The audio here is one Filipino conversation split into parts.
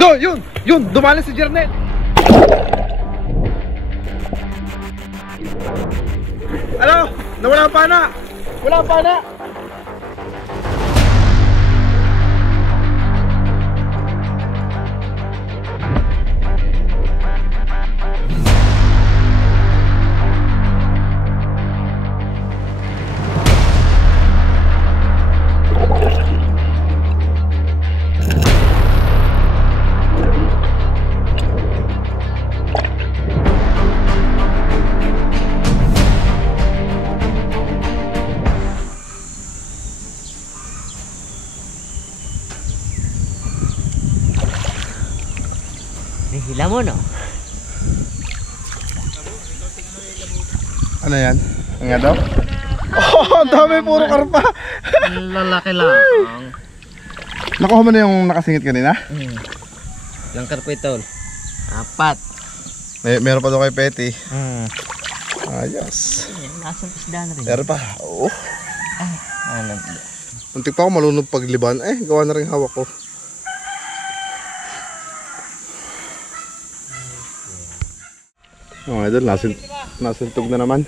Do, yun, dumali si Jernel. Ano? Nawala pa na. Wala pa na. Hila mo, no? Ano yan? Ang nga daw? Oh, dami, puro karpa. Lalaki lang. Nakuha mo na yung nakasingit kanina? Ilang karpa ito? 4. Meron pa daw kay Petty. Ayos. Nasaan isda na rin? Meron pa. Oo. Alam. Muntik pa ako malunod pagliban. Gawa na rin hawak ko. Oh, idol, nasintog na naman.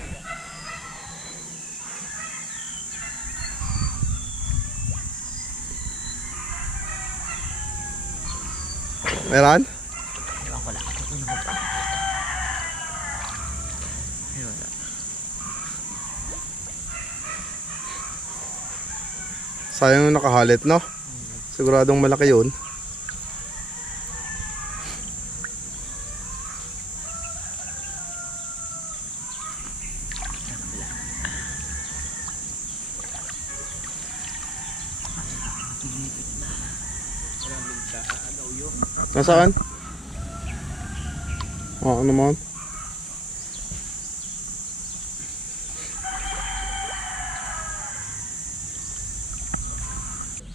Meron? Wala. Sayang yung nakahalit, no? Siguradong malaki yun. Nasaan? Ano naman?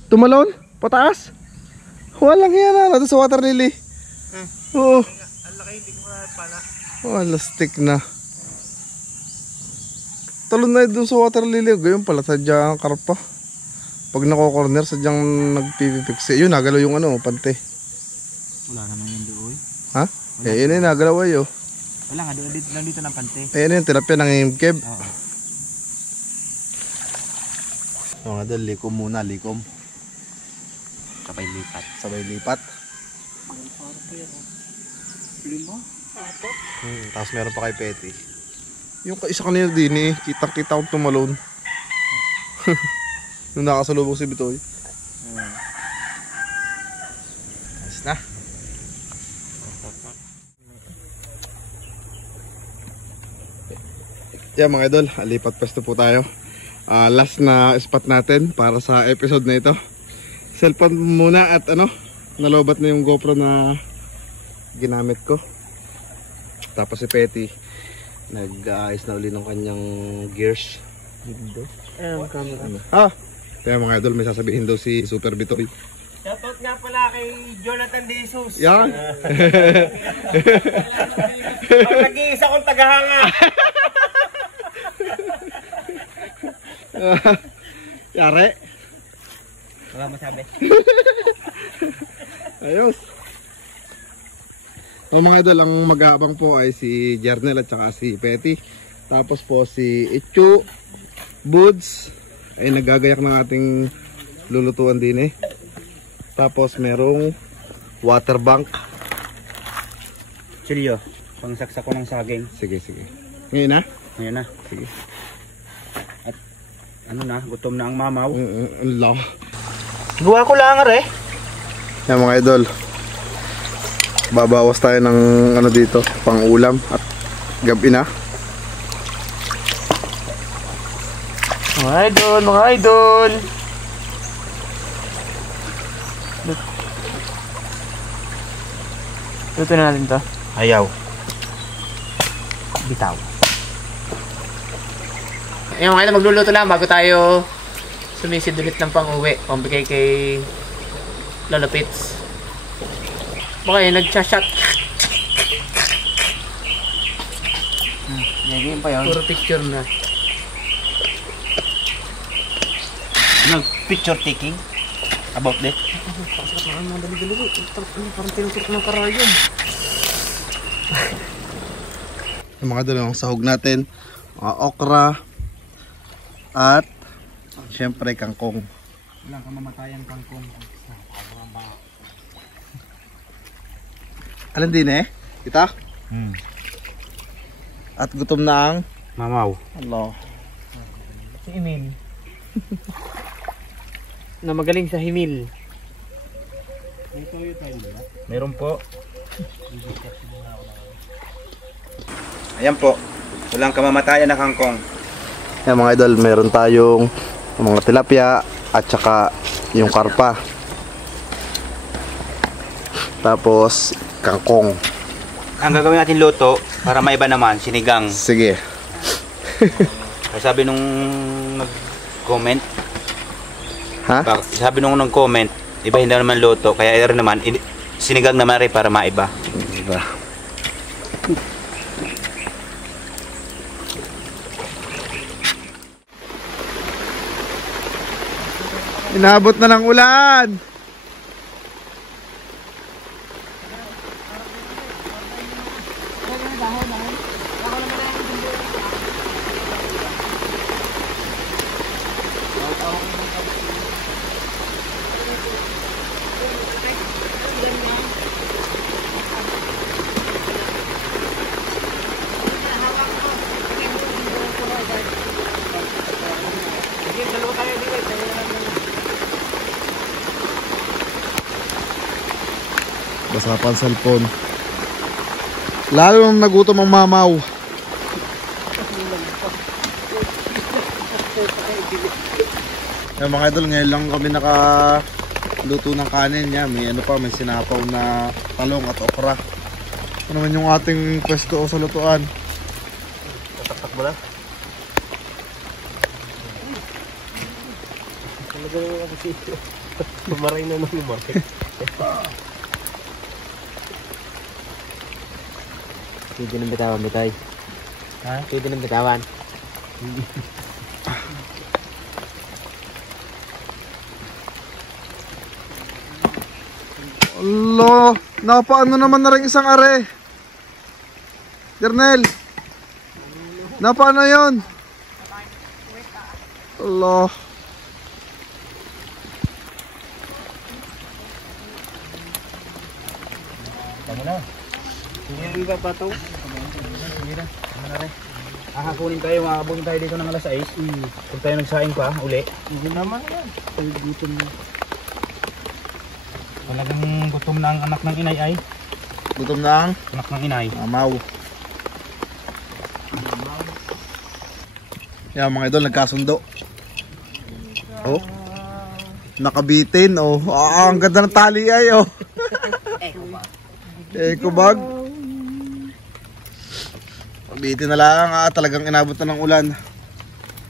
Tumalon? Pataas? Walang yan na. Doon sa water lily. Oo. Ang laki, hindi ko na pala. Oh, lastik na. Talon na doon sa water lily. Gayon pala, sadyang karpa. Pag nako-corner, sadyang nagpipipiksi. Yun, nagalaw yung pante. Wala naman yung doon. Ha? Yun yung nagalaw ay Wala nga, doon dito ng pante. Yun yung tilapia ng imkeb. Oo. So nga doon, likom muna, likom. Sabay lipat. Sabay lipat. Tapos meron pa kay Petty. Yung isa kanina din kitang-kita akong tumalon. Nung nakasalubong si Bitoy. Ayos na. Yeah mga idol, lipat pwesto po tayo. Last na spot natin para sa episode na ito. Cellphone muna at nalobat na yung GoPro na ginamit ko. Tapos si Petty nag-aayos na uli ng kanyang gears. Ang camera. Kaya mga idol, may sasabihin daw si Super Bitoy. Shoutout nga pala kay Jonathan De Jesus. Yan. Ang nag-iisa kong tagahanga. Yari. Wala masabi. Ayos. So mga idol, ang mag-aabang po ay si Jernel at saka si Petty. Tapos po si Ichu, Buds ay nagagayak ng ating lulutuan din Tapos merong water bank. Chilyo, pangsaksak ko ng saging. Sige. Ngayon na? Ngayon na. Sige. At gutom na ang mamaw. Allah. Gawa ko lang Yan mga idol. Babawas tayo ng dito, pang ulam at gabi na. Mga idol. Luto na natin to. Ayaw. Bitaw. Ayun mga idol, magluluto lang bago tayo sumisid ulit ng pang-uwi. Pambigay kay Lolo Pits. Baka yun, nag-shot. Nagiging pa yun. Puro picture na. Picture taking? About this? Parang tinusok ng karayom. Yung mga idol, yung sahog natin, mga okra, at syempre kangkong. Walang kamamatayan kangkong. Alam din eh, kita? At gutom na ang Mamaw. Allah. Si Emil. Na magaling sa himil. Meron po. Ayan po, walang kamamatayan na kangkong. Yan mga idol, meron tayong mga tilapia at saka yung karpa. Tapos kangkong. Ang gagawin natin luto, para maiba naman, sinigang. Sige. Sabi nung nag-comment, Ha? sabi nung nag-comment, ibahin daw naman luto, kaya rin naman, sinigang naman rin para maiba. Diba? Inabot na ng ulan. Basa pa ang cellphone. Lalo nang nagutom ang mamaw. Yung mga idol, ngayon lang kami nakaluto ng kanin niya. May ano pa, may sinapaw na talong at okra. Ano naman yung ating pwesto o sa lutuan? Tatak mo na. Magaling nga kasi. Lumaray na nung lumaray. Pwede nang bitawan, bitay. Ha? Pwede nang bitawan. Allah, napaano naman na rin isang are. Gernel. Napaano yun? Allah. Tama na. Hindi ba pa ito? Kakakunin tayo, makakabuhin tayo dito ng alas 6. Kung tayo nagsaing pa, uli. Hindi naman yan. Ay, gutom na. Talagang gutom na ang anak ng inay ay. Gutom na ang Anak ng inay. mamaw. Yan mga idol, nagkasundo. Oh. Nakabitin, oh. Ah, ang ganda ng tali ay, oh. Eco bag. Bitin na lang, talagang inabot na ng ulan.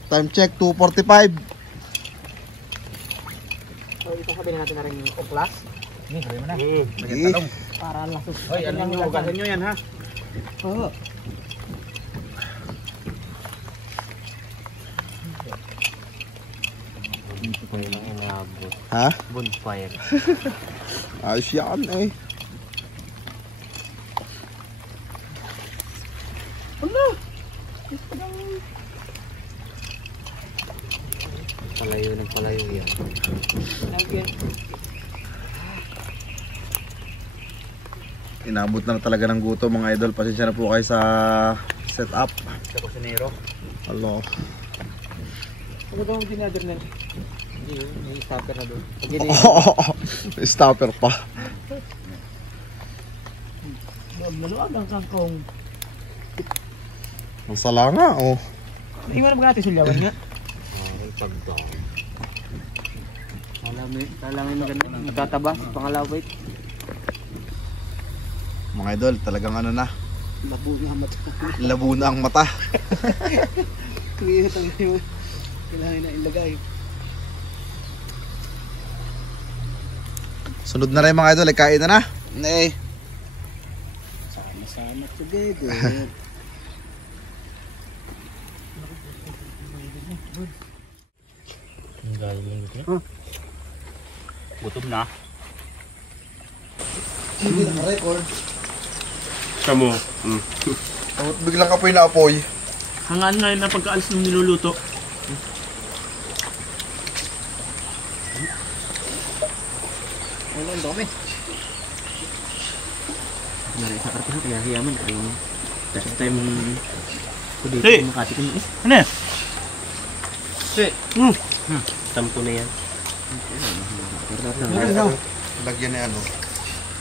Time check, 2:45. So, ito sabi na natin na rin yung oklas. Hindi, sabi mo na. Eh, Para lasos. Hoy, alam nyo, hugasan nyo yan ha. Oo. Dito pa yung inabot. ha? Bonfire. Ayos yan, eh. Palayo ng palayo yan. Inabot na talaga ng gutom mga idol. Pasensya na po kayo sa setup. Sa kusinero. Allah. Ano ba ang dinadar na? Hindi, may stopper na doon. Stopper pa. Maluwag ang kangkong. Ang sala nga, oh. Iwan na ba natin sulyawan nga? Ay, pagdang. Kala may maganda. Nagtataba sa pangalawit. Mga idol, talagang ano na. Labo na ang mata. Labo na ang mata. Kaya talaga kailangan na ilagay. Sunod na rin mga idol, kain na na. Eh. Sama-sama together. Ang galing dito. Gutom na. Hindi naka-record. Kamo. Biglang apoy na apoy. Hangaan nga yun na pagkaalis ng niluluto. Wala ang dami. Nari sa karpihan kaya hiyaman ay kasi tayo mong dito Hey! Makati ko na Ano yan? Tampo na yan. Lagyan na ano.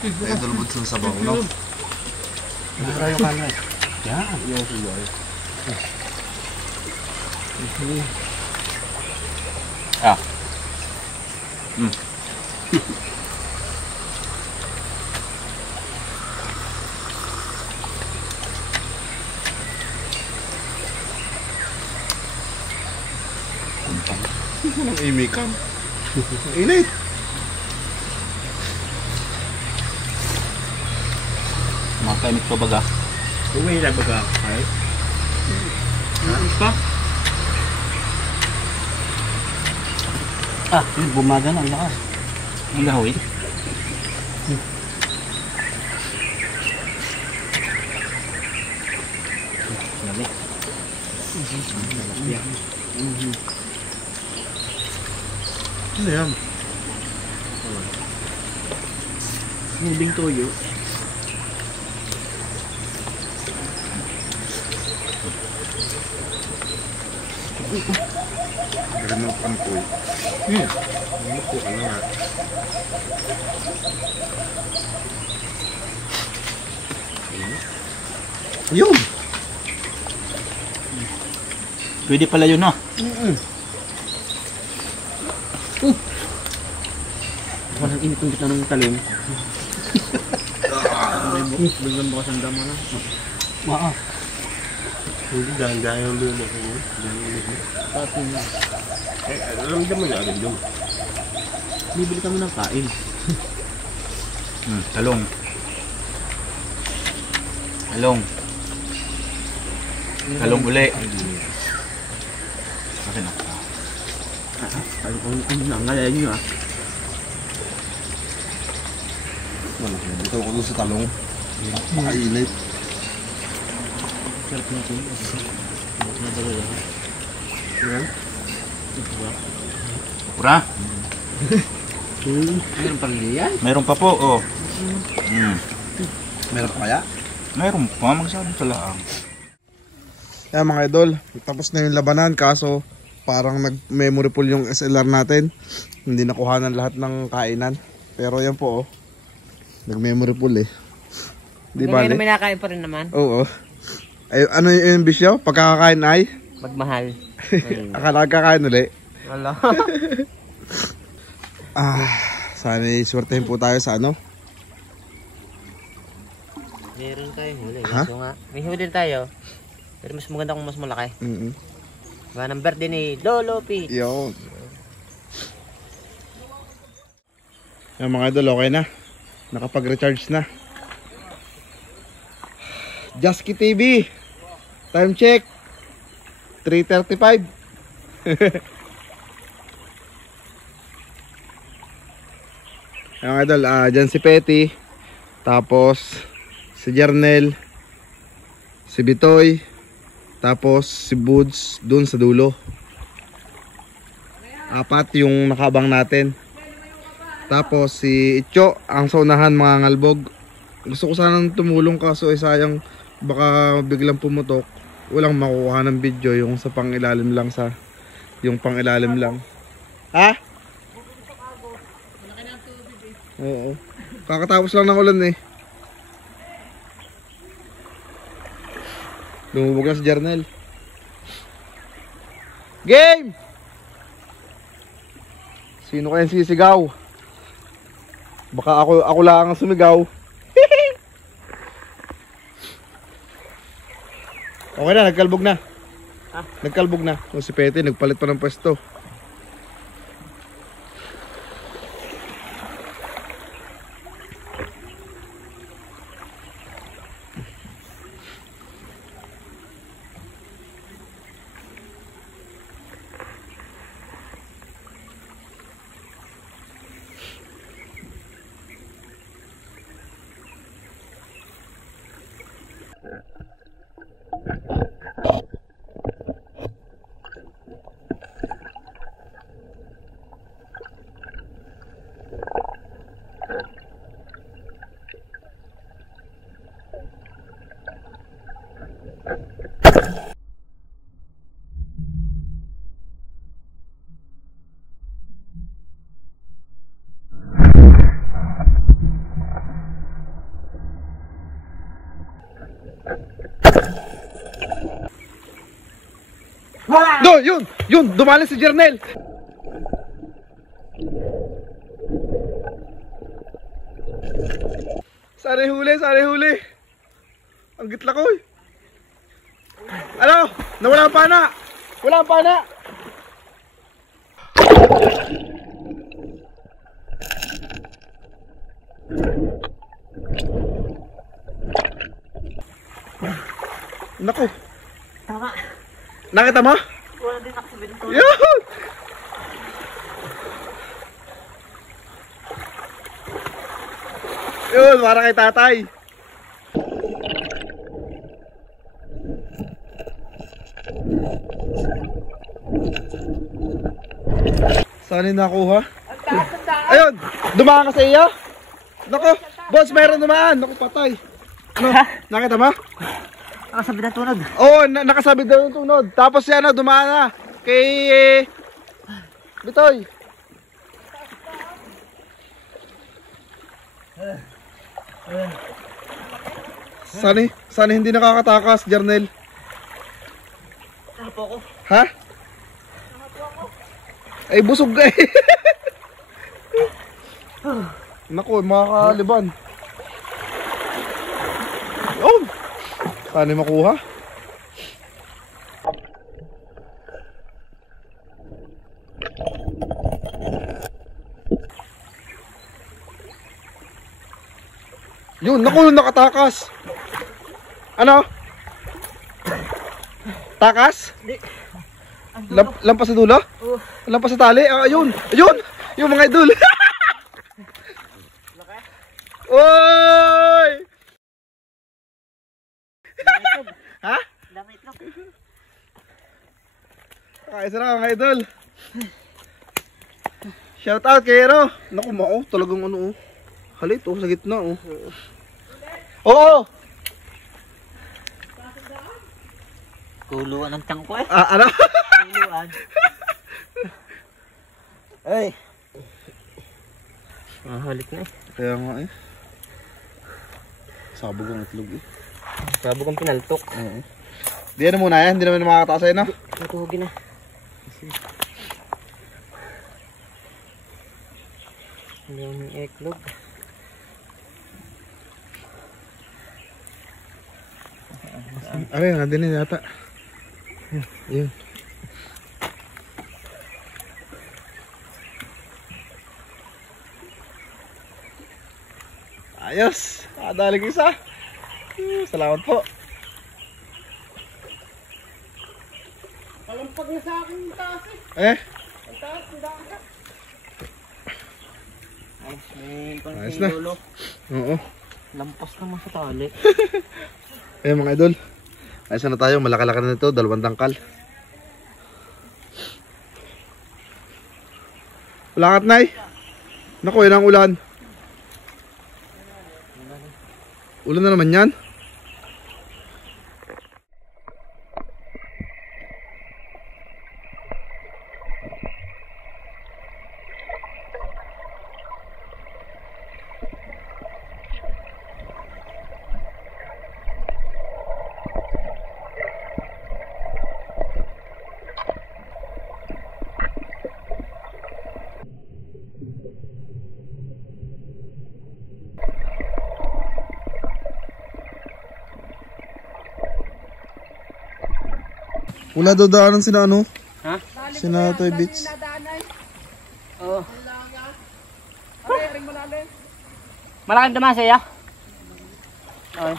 Idol boots ng sabaw, no? Mura yung kanan. Yan. Ah. Ang imikan. Init. Makainit pa baga. Uwi na baga. Ay. Ano pa? Yun, bumaga na. Ang lakas. Ang lahoy. Ano yan? Moving toyo. Ganun ng pantoy. Umupo ka na nga. Yun. Pwede pala yun, no? Parang init ng gitna ng talim. Biglang bukas ang dama na. Oo. Hindi ganda yung lulo ko. Tapos na. Alam mo na agad yun. Bibili kami ng kain. Talong. Talong. Talong uli. Akin ako. Ang nangalay nyo ah. Dito ako doon sa talong. Makainit. Sarap natin. Nabalo yan. Pura. Meron pa rin yan. Mayroon pa po, oh. Meron pa kaya? Mayroon pa. Magsabi ka lang. Yan mga idol, tapos na yung labanan kaso parang nag-memory full yung SLR natin. Hindi nakuhanan lahat ng kainan. Pero yan po oh. Nag-memory full eh. Di ba? Ngayon may nakain pa rin naman. Oo. Ay, ano yung bisyo? Pagkakakain ay? Magmahal. Akala kakain ulit. Wala. Sana iswertehin po tayo sa ano? Meron tayong huli. Ha? So nga, may huli din tayo. Pero mas maganda kung mas malaki. Mga ng birthday ni Lolo P. Yun. Yan mga idol, okay na. Nakapag-recharge na. Jasky TV. Time check. 3:35. Yan mga idol, dyan si Petty. Tapos si Jernel. Si Bitoy. Tapos si Buds dun sa dulo. 4 yung nakabang natin. Tapos si Itcho ang sa unahan mga ngalbog. Gusto ko sanang tumulong kaso sayang baka biglang pumutok. Walang makukuha ng video yung sa pangilalim lang sa yung pangilalim lang. Ha? Oo. Kakatapos lang ng ulan eh. Lumubog na si Jernel. Game! Sino kayang sisigaw? Baka ako lang ang sumigaw. Okay na, nagkalbog na. Nagkalbog na. O si Pete, nagpalit pa ng pwesto. Oh, yun! Yun! Dumali si Jernel! Sana huli, sana huli! Ang gitla ko eh! Ano? Nawala ang pana! Wala ang pana! Naku! Tama. Nakita mo? Wala din nakasabi nito. Yun! Yun, para kay tatay. Saan yung nakuha? Ayun! Dumaan ka sa iyo? Naku! Boss, mayroon dumaan! Naku, patay! Ano? Nakita mo? Nakasabi ng tunod. Oo, nakasabi daw yung tunod. Tapos yan, dumaan na. Kay... Bitoy. Sana hindi nakakatakas, Jernel. Ano po ako? Ha? Ay, busog ka eh. Naku, makakaliban. Oh! Sana makuha. Yun, naku, nakatakas. Ano? Takas? Lampas sa dulo? Lampas sa tali? Ah, ayun! Ayun! Yung mga idol! Oy! Ha? Dami itlog. Isa na mga idol. Shout out kay Hero. Naku, mao, talagang ano oh. Halit oh, sa gitna oh. Oo! Kuluan ng tangko eh. Ah, ano? Kuluan. Ay. Halik na eh. Kaya nga eh. Sabog ang itlog eh. Sabog ang pinaltok. Oo. Di ano muna yan, hindi naman makakataas ay no? Natuhugin na. Hindi yung itlog. Ay, nandun na yata. Yun. Ayos! Nakadalig isa. Salamat po. Palampag na sa akin yung taas eh. Eh? Ang taas, ang dakat. May Ayos na. dulo. Oo. Lampas naman sa tali. Ayun mga idol. Ayos na tayo. Malaki-laki na nito. 2 tangkal. Wala kat nay. Naku, yun ang ulan. Ulan na naman yan. Wala daw daanan sila ano? Ha? Sina Toy Beach. Oo. Malaking daman siya. Ay.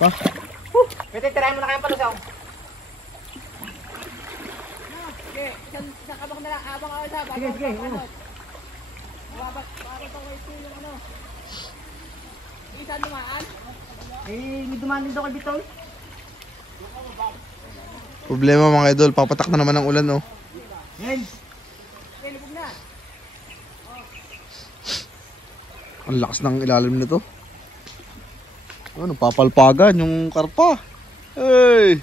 Pa? Pwede tirahin mo na kayong palusaw. Sige, sige. May dumaan din daw kay Bitoy. Problema mga idol, papatak na naman ang ulan oh. Yan. Ang lakas ng ilalim nito. Ano, papalpagan yung karpa. Hey!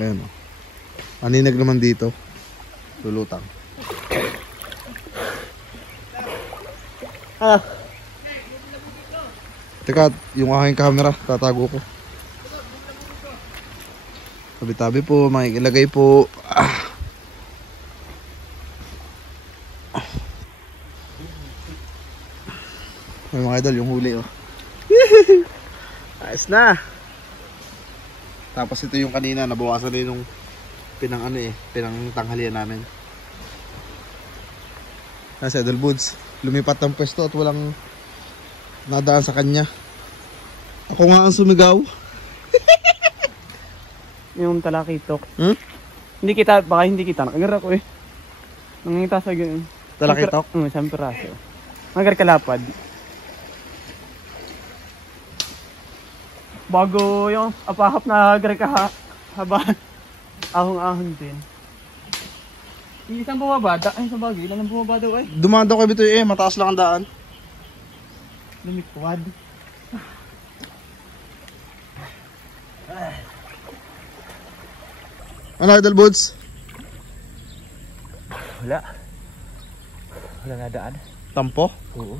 Ayan o. Aninag naman dito. Lulutang. Teka, yung aking camera, tatago ko. Tabi-tabi po, makikilagay po. May mga idol, yung huli oh. Ayos na. Tapos ito yung kanina, nabawasan din yung pinang tanghalian namin. Nasa Idol Boods, lumipat ng pwesto at walang nadaan sa kanya. Ako nga ang sumigaw. Yung talakitok. Hmm? Hindi kita, baka hindi kita. Nakagar ako eh. Nangita sa ganun. Talakitok? Isang piraso. Nakagar kalapad. Bago yung apahap na agar ka haba. Ahong-ahon din. Yung isang bumaba, ay sa bagay, ilan ang bumaba daw ay? Dumado ko bito eh, mataas lang ang daan. Lumikwad. Ano Idol Boods? Wala. Wala nga daan. Tampo? Oo.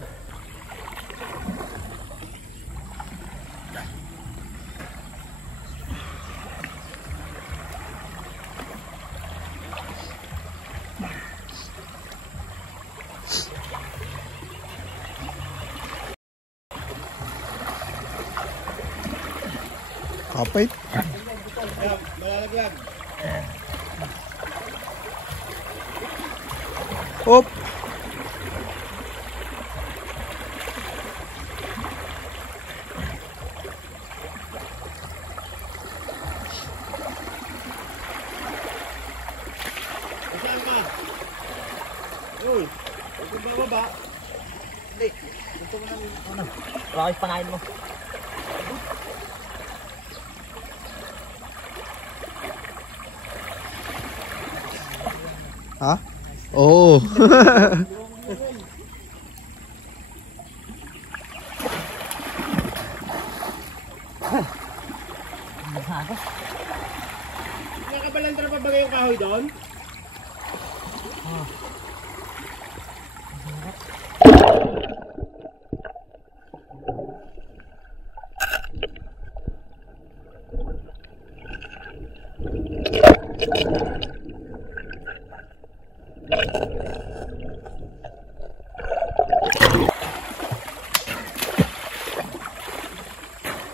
Kapait. Hop. Bakit panain mo? Ha? Oo. Nakabalandra pa ba yung kahoy doon?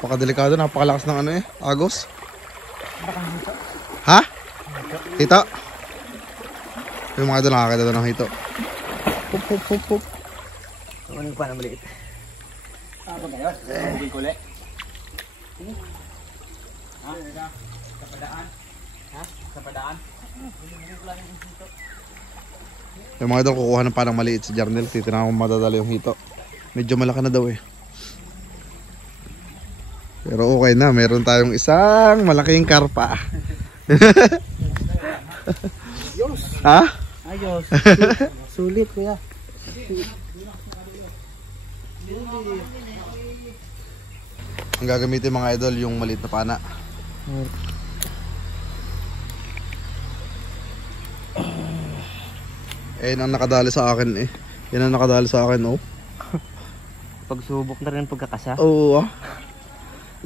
Napakadelikado, napakalakas ng ano eh, agos. Ha? Hito? Yung mga idol nakakita doon ng hito. Pup, pup, pup, pup. Ano pa na maliit? Ako ngayon? Hindi ko ulit. Ha? Sa padaan? Ha? Sa padaan? Yung mga idol kukuha ng parang maliit si Jarnel. Titignan kung madadala yung hito. Medyo malaki na daw eh. Pero okay na, meron tayong isang malaking karpa. Ha? Ayos. Sulit kuya. Ang gagamitin mga idol yung maliit na pana. Eh, ang nakadali sa akin eh. Yan ang nakadali sa akin oh. Pagsubok na rin pagkakasa. Oo ah.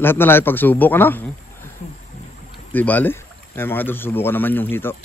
Lahat na lang pagsubok ano? Di bale? Eh mga idol, susubukan naman yung hito.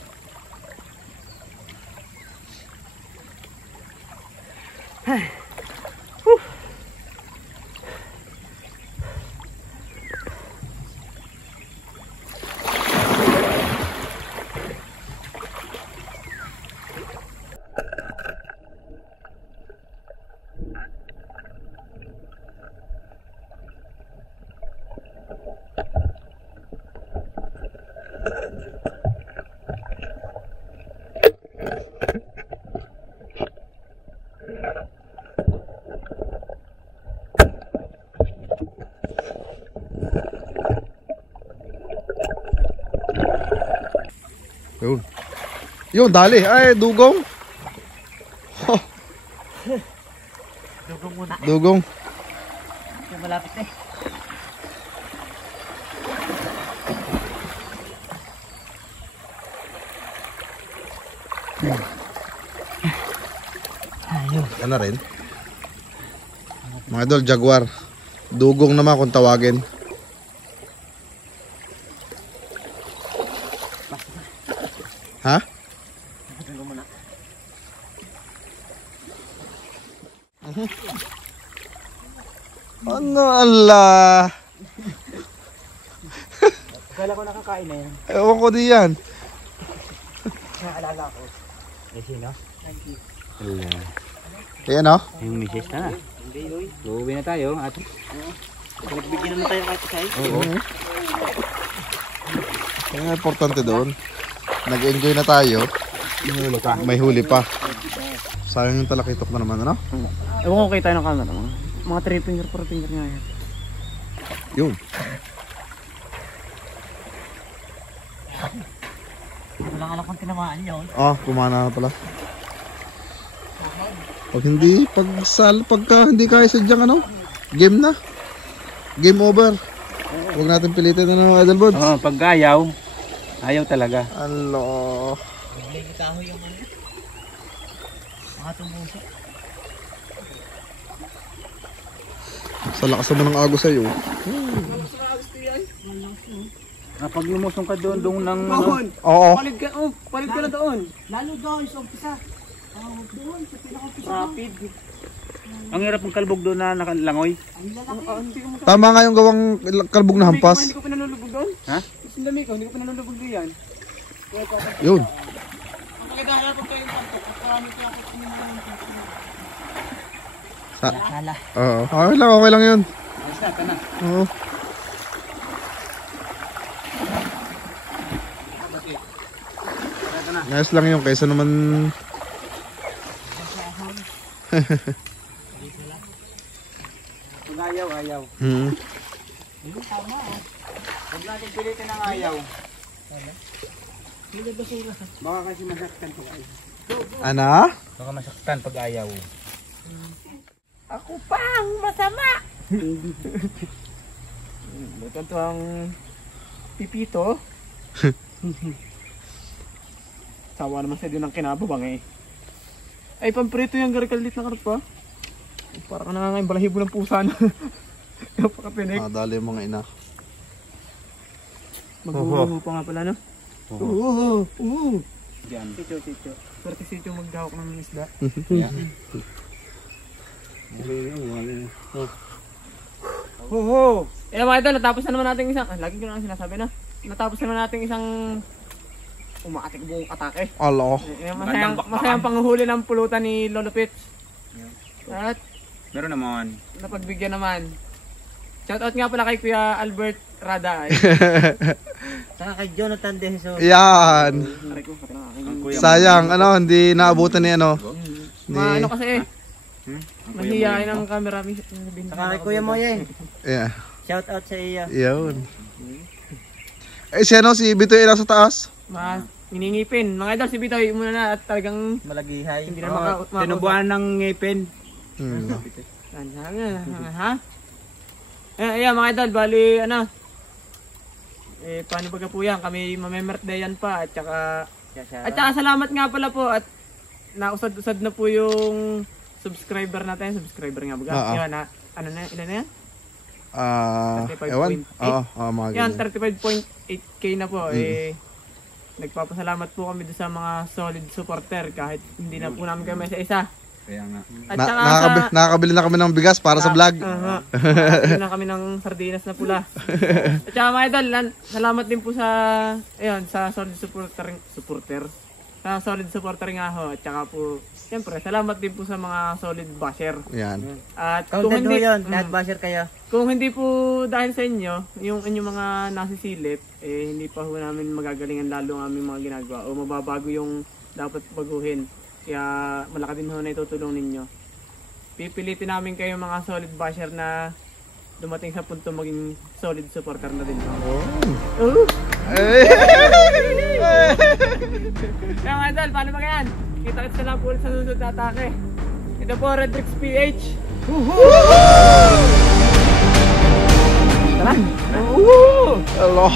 Yun. Yun, dali. Ay, dugong. Oh. Dugong muna. Dugong. Yung malapit eh. Yan na rin. Mga idol, jaguar. Dugong naman kung tawagin. Ha? Ano ala? Kala ko nakakain na yan. Ewan ko di yan. Naalala ko. Eh, sino? Ayan o. Yung misis na. Hindi, uy. Uuwi na tayo, ate. Nagbigyan naman tayo kahit isa. Oo. Ang importante doon. Nag-enjoy na tayo. May huli pa. Sayang yung talakitok na naman, ano? Ewan ko kayo tayo ng camera. Mga 3 finger, 4 finger nga yan. Yun. Walang alam kung tinamaan yun. Ah, kumana na pala. Pagka hindi kaya sadyang ano, game na. Game over. Huwag natin pilitin na Idol Bods. Oo, pag ayaw talaga. Alo. Kahoy yung ano. Mga tumuso. Sa lakas naman ng agos sa'yo. Pag lumusong ka doon ng Oo. Palit ka na doon. lalo doon sa umpisa. Doon sa pinaka-umpisa. Rapid. Ang hirap ng kalbog doon na nakalangoy. Tama nga yung gawang kalbog na hampas. Hindi ko pinalulubog doon. Ha? Sindami ko, hindi ko pinalulubog doon yan. Yun. Oo. Okay lang yun. Oo. Nice lang yung kaysa naman. Pag ayaw. Hmm. Huwag natin pilitin ang ayaw. Baka kasi masaktan pag ayaw. Ano? Baka masaktan pag ayaw. Ako pang masama! Ito ang pipito. Sawa naman sa din ng kinababang eh. Ay, pamprito yung garikalit na karpa. Para ka nangangain balahibo ng pusa na. Napakapinig. Dali yung mga ina. Maghuhuho pa nga pala, no? Oo. Diyan. Sityo. Swerte sityo maghawak ng isda. Eh mga idol, natapos na naman natin isang, lagi ko na sinasabi na, natapos na naman natin isang umaatik buong atake. Alo. Masayang panguhuli ng pulutan ni Lolo Pits. At Meron naman. napagbigyan naman. Shoutout nga pala kay Kuya Albert Rada. Saka kay Jonathan De Jesus. Yan. Aray ko, pati na aking... Sayang, hindi naabutan ni ano. Ano kasi mahihain ang camera. Saka kay Kuya Moye. Yeah. Shoutout sa iyo. Yun. Si ano, si Bitoy lang sa taas. Miningipin. Mga idol, si Bitoy muna na at talagang Malagihay. hindi na Tinubuan ng ngipin. Ha? Ayan mga idol, bali paano baga po yan, kami mamemerddayan pa at saka salamat nga pala po at nausad-usad na po yung subscriber natin, nga baga. Yan, ano na, ilan na yan? 35.8. Ewan? Oo, mga Yan, ganyan. 35.8k na po. Nagpapasalamat po kami doon sa mga solid supporter kahit hindi na po namin kami sa isa. Kaya nga. At saka Nakakabili na kami ng bigas para sa vlog. nakakabili na kami ng sardinas na pula. At saka mga idol, salamat din po sa solid supporter. Sa solid supporter nga ho. At saka po, siyempre, salamat din po sa mga solid basher. Yan. At Counted mo yun, lahat basher kayo. kung hindi po dahil sa inyo, yung inyong mga nasisilip, hindi pa ho namin magagalingan lalo ang aming mga ginagawa o mababago yung dapat baguhin. Kaya malaki din ho na itutulong ninyo. Pipilitin namin kayo mga solid basher na dumating sa punto maging solid supporter na din. Kaya mga idol, paano ba yan? Kita-kits na lang po ulit sa susunod na atake. Ito po, Redrix PH. Tara! Hello.